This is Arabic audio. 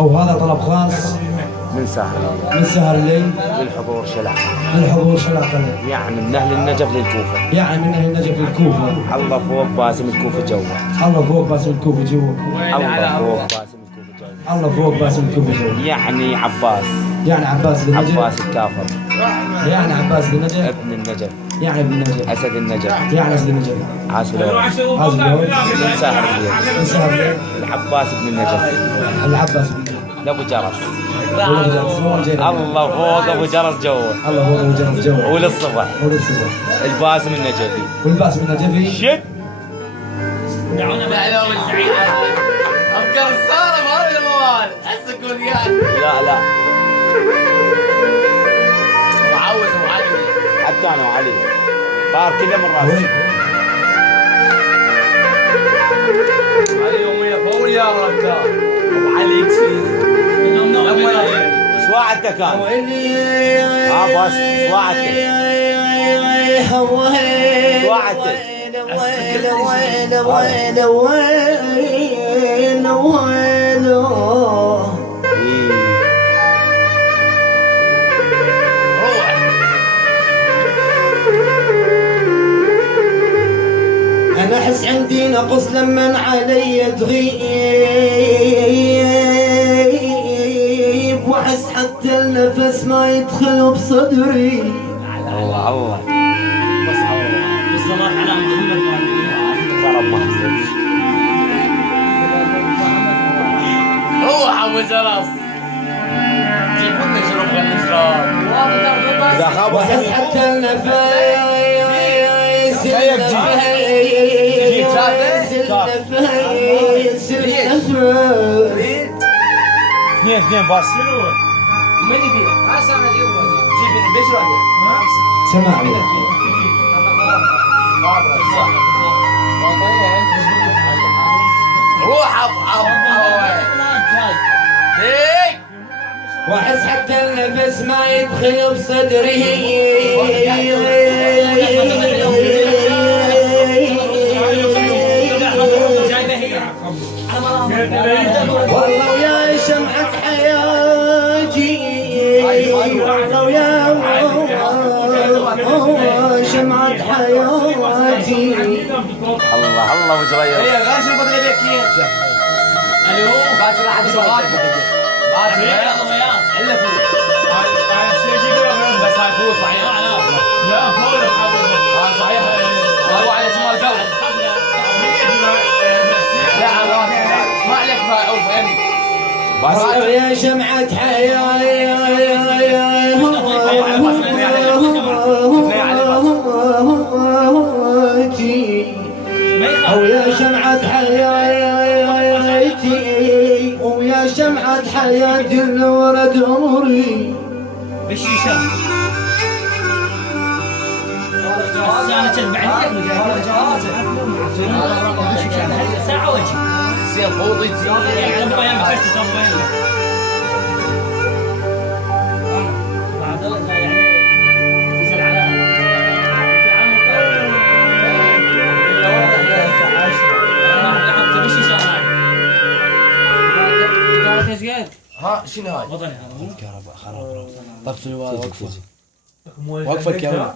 أو هذا طلب خاص من سهر من سهر الليل للحضور شلع، للحضور شلعة، يعني من أهل النجف للكوفة، يعني من أهل النجف للكوفة. الله فوق باسم الكوفة جوا، الله فوق باسم الكوفة جوا، الله فوق باسم الكوفة جوا، الله فوق باسم الكوفة جوا. يعني عباس، يعني عباس بن النجف، عباس الكافر، يعني عباس بن النجف، ابن النجف، يعني ابن النجف، أسد النجف، يعني أسد النجف. عاصم الأول، عازم الأول من سهر الليل، من سهر الليل العباس بن النجف، العباس بن النجف. لأبو جرس، ولا أبو جرس، هو الجيران. الله فوق أبو جرس جوا، الله فوق أبو جرس جوا. وللصبح وللصبح الباسم النجفي، والباسم النجفي. شد دعونا بالعلاوة السعيدة. أفكار السارة بهذه الموال هسه كونيات. لا معوز وعلي. حتى أنا وعلي طار كذا من راسي. علي يومية فول يا رجال. وعلي يكسي. ايش وعدتك كان؟ باس ايش وعدتك؟ ايش وعدتك؟ أنا أحس عندي نقص لمن علي تغيب، وأحس حتى النفس ما يدخل بصدري. الله الله بالصلاة على محمد ضرب محمد. روح أبو جرس. جيبوا لنا شرب خلينا نشرب. إذا خاب وأحس حتى النفس اثنين باص. من يبي؟ ما سامع جيبوا ليش راجع؟ سمعني. روح أب وأحس حتى النفس ما يدخل بصدري. والله يا شمعة حياتي، والله يا شمعة حياتي. الله الله ابو جرير. هي غاش البطل يديك الو باكر راح تسوق باكر الا فوق بس هاي فوق صحيح لا فوق هاي صحيح هو على اسمه الجو لا ما عليك ما اوف يا شمعة حياتي، أو يا شمعة حياتي، ويا شمعة حياتي نورت عمري بالشيشة أنا تبعني ساعة وجه سير فوضي يعني ما يعمل ها شنو هاي؟ وطني هذا الكهرباء خراب طفي وقفه وقفك يا ولد.